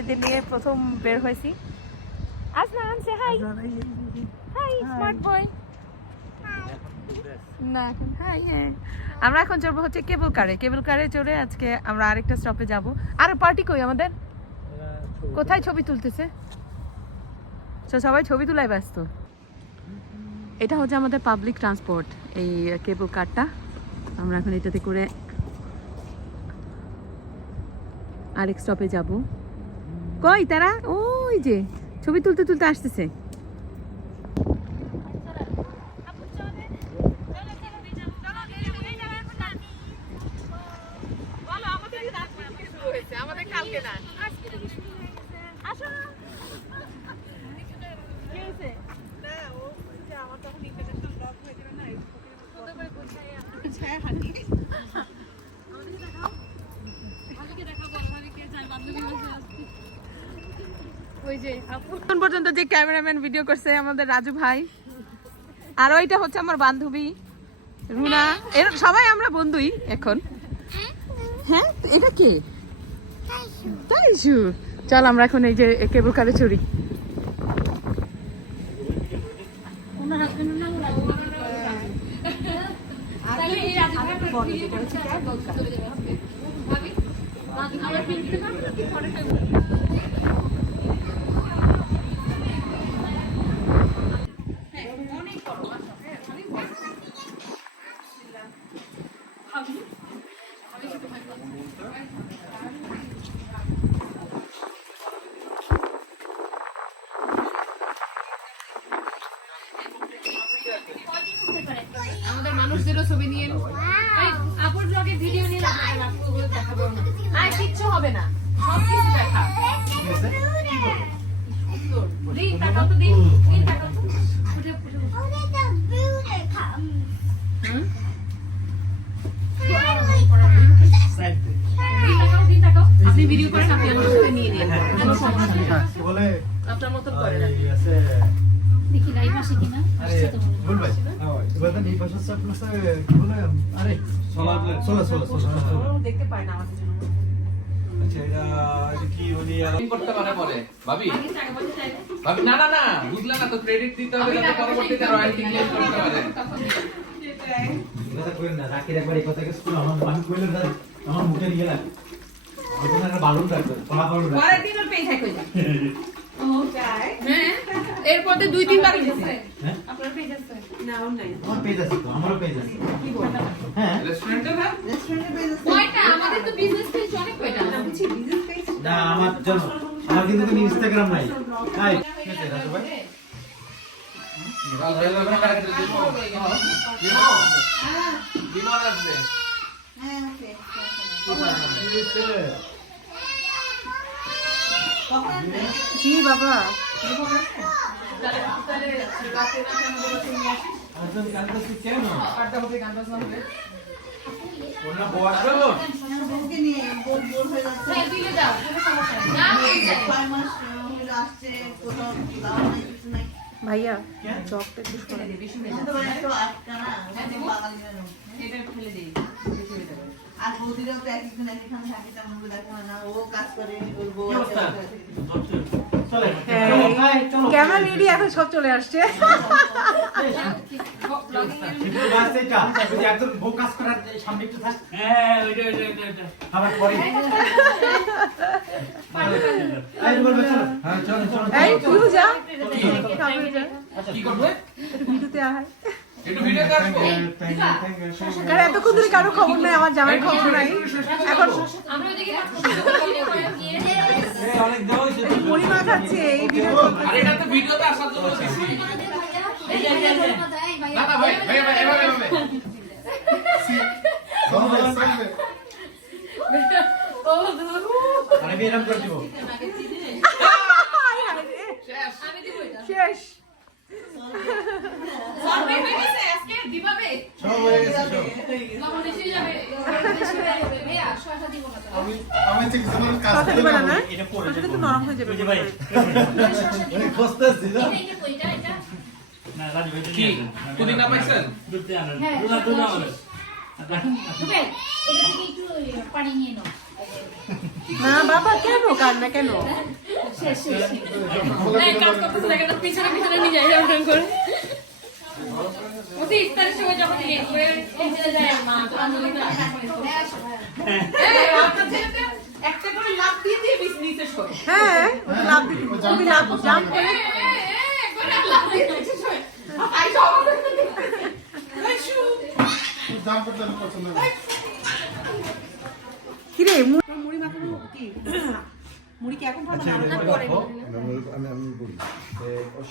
ভাইদের নিয়ে প্রথম বের হয়েছি। Asnan say hi. Hi smart boy. না হাই। আমরা এখন চড়বো হচ্ছে কেবল কারে চড়ে আজকে আমরা আরেকটা স্টপে যাব। আর পার্টি কই আমাদের? কোথায় ছবি তুলতেছে? সবাই ছবি তুলায় ব্যস্ত। এটা হচ্ছে আমাদের পাবলিক ট্রান্সপোর্ট, এই কেবল কারটা। আমরা এখন এটাতে করে আরেক স্টপে যাব। কই তারা? ওই যে ছবি তুলতে তুলতে আসতেছে। আমাদের কালকে না, এখন পর্যন্ত যে ক্যামেরাম্যান ভিডিও করছে আমাদের রাজু ভাই, আর ওইটা হচ্ছে আমার বান্ধবী রুনা। এর সবাই আমরা বন্ধুই এখন। হ্যাঁ এটা কে? তাইশু। চল আমরা এখন এই যে কেবল কারে চড়ি। আমাদের মানুষদেরও ছবি নিয়ে আপুর ব্লগে ভিডিও নিয়ে দেখাবো না, আর কিচ্ছু হবে না, সব কিছু দেখা। দিন তাকাও তো, দিন তাকাও তো, উঠে আপনি ভিডিও করেন, আপনি আমার সাথে নিয়ে নিন, কোনো সমস্যা নেই, আপনার মতন করেন। দেখি লাইভ আসে কিনা। আসছে তো বল ভাই, এবার তো এই পাশে সব প্লাস কি বলে, আরে সোলা দেখতে পায় না আমাদের জন্য। আচ্ছা এটা কি বলি আর করতে পারে পরে ভাবি, আগে টাকা পয়সা চাইলে ভাবি না বুঝলা না, তো ক্রেডিট দিতে হবে যাতে পরবর্তীতে রয়্যালটি ক্লেম করতে পারে। সেটাই কথা কইেন না, রাখি একবার এই কথা কিছু আমার আমি কইলাম না, আমার মুখে নিয়ে লাগ ওখানে একটা বালুন রাখবে, পড়া বালুন রাখবে, পরের দিন ওর পেজ হ্যাক হয়ে যায়। ও তাই? হ্যাঁ, এরপর তো 2-3 বার হইছে। হ্যাঁ আপনার পেজ আছে? না ওর নাই। আমার পেজ আছে তো, আমারও পেজ আছে। কি বলেন? হ্যাঁ রেস্টুরেন্টে না, রেস্টুরেন্টে পেজ আছে। কয়টা? আমাদের তো বিজনেস পেজ অনেক কয়টা। না বুঝি বিজনেস পেজ না আমার জন্য, আমার কিন্তু কোনো ইনস্টাগ্রাম নাই। তাই ঠিক আছে রাজু ভাই, নিকাল রেল করে কাটে দিব। হ্যাঁ বিমান আসবে। হ্যাঁ ওকে জি বাবা। ভাইয়া জবটা একটু সরে দিবি, ফেলে দিই। আর বৌদিরাও তো একদিন একখানে থাকে, তেমন দেখো না, ও কাজ করে বলবো। ক্যামেরা রেডি, এখন সব চলে আসছে। এতক্ষণ ধরে কারো খবর নাই, আমার জামাই খবর নাই। এখন পরিমা খাচ্ছে এই ভিডিওতে আসার জন্য দিছি। না ভাই এভাবে আমি এরকম করে দিব, শেষ নরম হয়ে যাবে। না বাবা কেন কান্না কেন? কাজ করতেছে দেখেন না, পিছনে পিছনে নিয়ে যায় এরকম করে। ওতে ইফতারের সময় যখন লেট হয়ে এসে যায় মা একটা করে লাফ দিয়ে দিয়ে নিচে শোয়। হ্যাঁ লাভ তুমি লাভ জাম্প করে কিরে মুড়ি মাখানো কি মুড়ি কি এখন ঠান্ডা না পরে? আমি বলি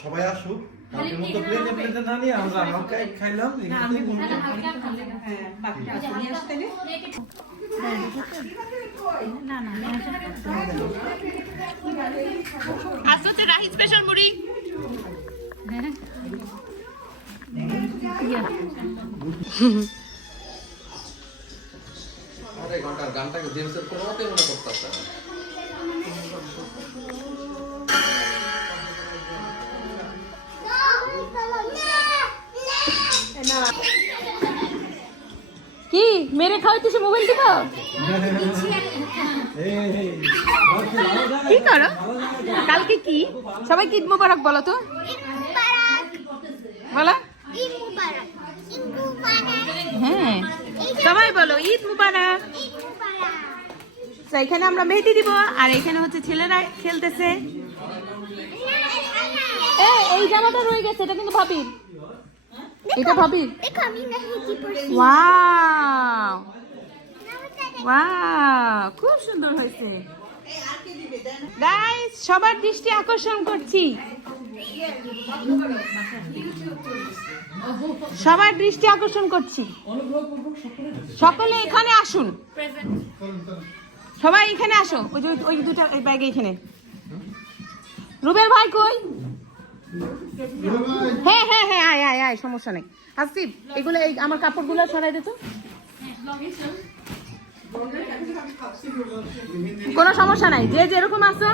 সবাই আসুক, কালকের মতো প্লেটে প্লেটে না নিয়ে আমরা খাইলাম। হ্যাঁ বাকিটা নিয়ে আসতে নে। আজ হচ্ছে রাহি স্পেশাল মুড়ি। আরে ঘন্টার গানটাকে জেমসের কোনোতে মনে করতেছে না। কি মেরে খাওয়াইতেছে মোবাইল টিপা? কি করো কালকে? কি সবাইকে ঈদ মোবারক বলো তো, বলো। হ্যাঁ সবাই বলো ঈদ মুবারক। তো এখানে আমরা মেহেদি দিব আর এখানে হচ্ছে ছেলেরা খেলতেছে। এই জামাটা রয়ে গেছে, এটা কিন্তু ভাবির, এটা ভাবির। ওয়াও ওয়াও খুব সুন্দর হয়েছে। গাইস সবার দৃষ্টি আকর্ষণ করছি, সবার দৃষ্টি আকর্ষণ করছি। সকলে এখানে আসুন, সবাই এখানে আসো। ওই যে ওই দুটো ব্যাগ এখানে। রুবেল ভাই কই? হ্যাঁ হ্যাঁ হ্যাঁ আয় আয় আয়, সমস্যা নেই। আসিফ এগুলো আমার কাপড়গুলো সরাই দে তো। কোনো সমস্যা নাই, যে যেরকম আসো